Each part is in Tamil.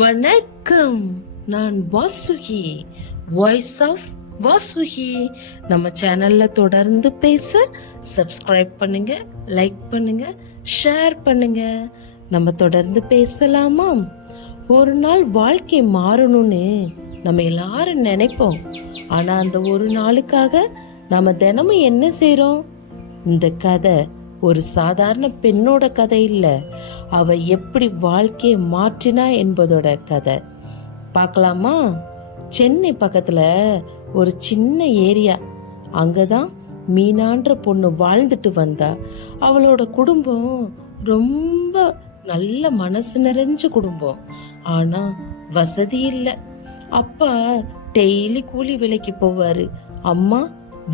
வணக்கம், நான் வாசுகி, வாய்ஸ் ஆஃப் வாசுகி. நம்ம சேனல்ல தொடர்ந்து பேச சப்ஸ்கிரைப் பண்ணுங்க, லைக் பண்ணுங்க, ஷேர் பண்ணுங்க. நம்ம தொடர்ந்து பேசலாமா? ஒரு நாள் வாழ்க்கை மாறணும்னு நம்ம எல்லாரும் நினைப்போம். ஆனா அந்த ஒரு நாளுக்காக நம்ம தினமும் என்ன செய்றோம்? இந்த கதை ஒரு சாதாரண பெண்ணோட கதை இல்ல, அவ எப்படி வாழ்க்கையை மாற்றினா என்பதோட கதை. பார்க்கலாமா? சென்னை பக்கத்துல ஒரு சின்ன ஏரியா, அங்கதான் மீனான்ற பொண்ணு வாழ்ந்துட்டு வந்தா. அவளோட குடும்பம் ரொம்ப நல்ல மனசு நிறைஞ்ச குடும்பம். ஆனா வசதி இல்லை. அப்பா டெய்லி கூலி வேலைக்கு போவாரு, அம்மா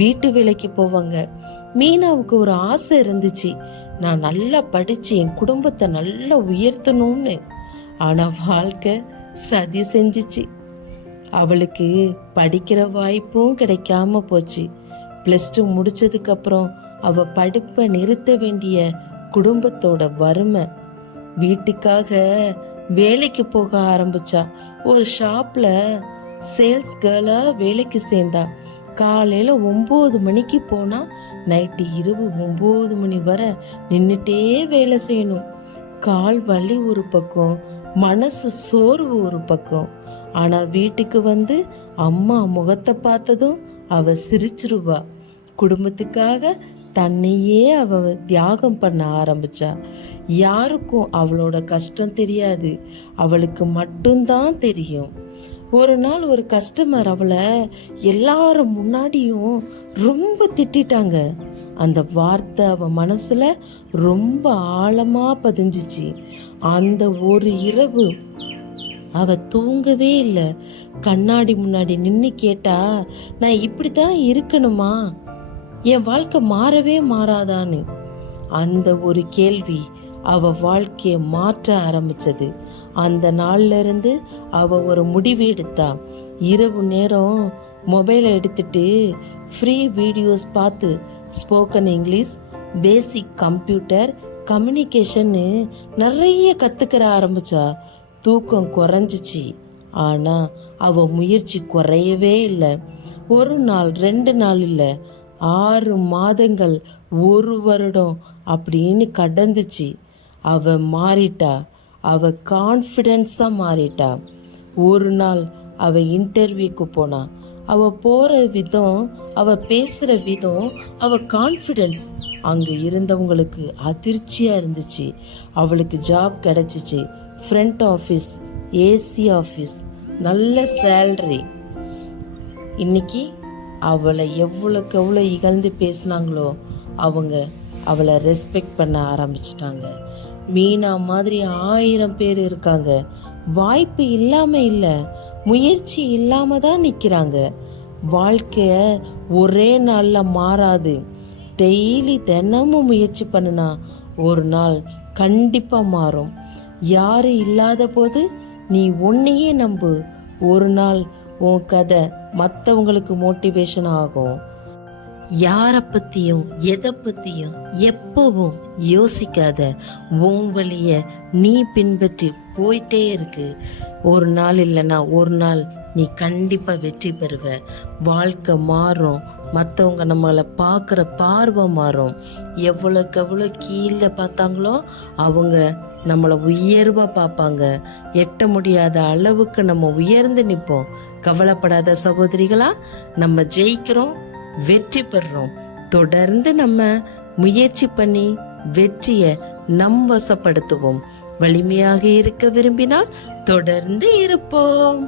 வீட்டு வேலைக்கு போவாங்க. மீனாவுக்கு ஒரு ஆசை இருந்துச்சு, நான் நல்லா படிச்சு என் குடும்பத்தை நல்லா உயர்த்தணும்னு. ஆனா வாழ்க்கை சதி செஞ்சிச்சு. அவளுக்கு படிக்கிற வாய்ப்பும் கிடைக்காம போச்சு. +2 முடிச்சதுக்கு அப்புறம் அவ படிப்பை நிறுத்த வேண்டிய குடும்பத்தோட வறுமை. வீட்டுக்காக வேலைக்கு போக ஆரம்பிச்சா. ஒரு ஷாப்ல சேல்ஸ் கேர்ளா வேலைக்கு சேர்ந்தா. காலையில 9 மணிக்கு போனா நைட்டு இரவு 9 மணி வரை நின்றுட்டே வேலை செய்யணும். கால் வலி ஒரு பக்கம், மனசு சோர்வு ஒரு பக்கம். ஆனா வீட்டுக்கு வந்து அம்மா முகத்தை பார்த்ததும் அவ சிரிச்சிருவா. குடும்பத்துக்காக தன்னையே அவ தியாகம் பண்ண ஆரம்பிச்சா. யாருக்கும் அவளோட கஷ்டம் தெரியாது, அவளுக்கு மட்டும்தான் தெரியும். ஒரு நாள் ஒரு கஸ்டமர் அவளை எல்லாரும் முன்னாடியும் ரொம்ப திட்டாங்க. அந்த வார்த்தை அவ மனசுல ரொம்ப ஆழமா பதிஞ்சிச்சு. அந்த ஒரு இரவு அவ தூங்கவே இல்லை. கண்ணாடி முன்னாடி நின்று கேட்டா, நான் இப்படித்தான் இருக்கணுமா? என் வாழ்க்கை மாறவே மாறாதான்னு. அந்த ஒரு கேள்வி அவ வாழ்க்கையை மாற்ற ஆரம்பிச்சது. அந்த நாள்ல இருந்து அவ ஒரு முடிவு எடுத்தா. இரவு நேரம் மொபைலை எடுத்துட்டு ஃப்ரீ வீடியோஸ் பார்த்து ஸ்போக்கன் இங்கிலீஷ், பேசிக் கம்ப்யூட்டர், கம்யூனிகேஷன்னு நிறைய கத்துக்கிற ஆரம்பிச்சா. தூக்கம் குறைஞ்சிச்சு. ஆனா அவ முயற்சி குறையவே இல்லை. ஒரு நாள் 2 நாள் இல்லை, 6 மாதங்கள், 1 வருடம் அப்படின்னு கடந்துச்சு. அவ மாறிட்டா. அவ கான்ஃபிடென்ஸா மாறிட்டா. ஒரு நாள் அவ இன்டர்வியூக்கு போனா. அவ போற விதம், அவ பேசுற விதம், அவ கான்ஃபிடென்ஸ் அங்க இருந்தவங்களுக்கு அதிர்ச்சியா இருந்துச்சு. அவளுக்கு ஜாப் கிடைச்சிச்சு. ஃப்ரண்ட் ஆஃபீஸ், ஏசி ஆஃபீஸ், நல்ல சேலரி. இன்னைக்கு அவளை எவ்வளோக்கு எவ்வளோ இகழ்ந்து பேசினாங்களோ அவங்க அவளை ரெஸ்பெக்ட் பண்ண ஆரம்பிச்சிட்டாங்க. மீனா மாதிரி 1000 பேர் இருக்காங்க. வாய்ப்பு இல்லாம இல்லை, முயற்சி இல்லாம தான் நிற்கிறாங்க. வாழ்க்கைய ஒரே நாள்ல மாறாது. டெய்லி தினமும் முயற்சி பண்ணுனா ஒரு நாள் கண்டிப்பா மாறும். யாரும் இல்லாத போது நீ உன்னையே நம்பு. ஒரு நாள் உன் கதை மற்றவங்களுக்கு மோட்டிவேஷன் ஆகும். யாரை பத்தியும் எதை பத்தியும் எப்பவும் யோசிக்காத. உன் வழிய நீ பின்பற்றி போயிட்டே இருக்கு. ஒரு நாள் இல்லைன்னா ஒரு நாள் நீ கண்டிப்பா வெற்றி பெறுவ. வாழ்க்கை மாறும். மற்றவங்க நம்மளை பார்க்குற பார்வை மாறும். எவ்வளோக்கு எவ்வளோ கீழே பார்த்தாங்களோ அவங்க நம்மளை உயர்வா பார்ப்பாங்க. எட்ட முடியாத அளவுக்கு நம்ம உயர்ந்து நிற்போம். கவலைப்படாத சகோதரிகளா, நம்ம ஜெயிக்கிறோம், வெற்றி பெறுறோம். தொடர்ந்து நம்ம முயற்சி பண்ணி வெற்றியை நம் வசப்படுத்துவோம். வலிமையாக இருக்க விரும்பினால் தொடர்ந்து இருப்போம்.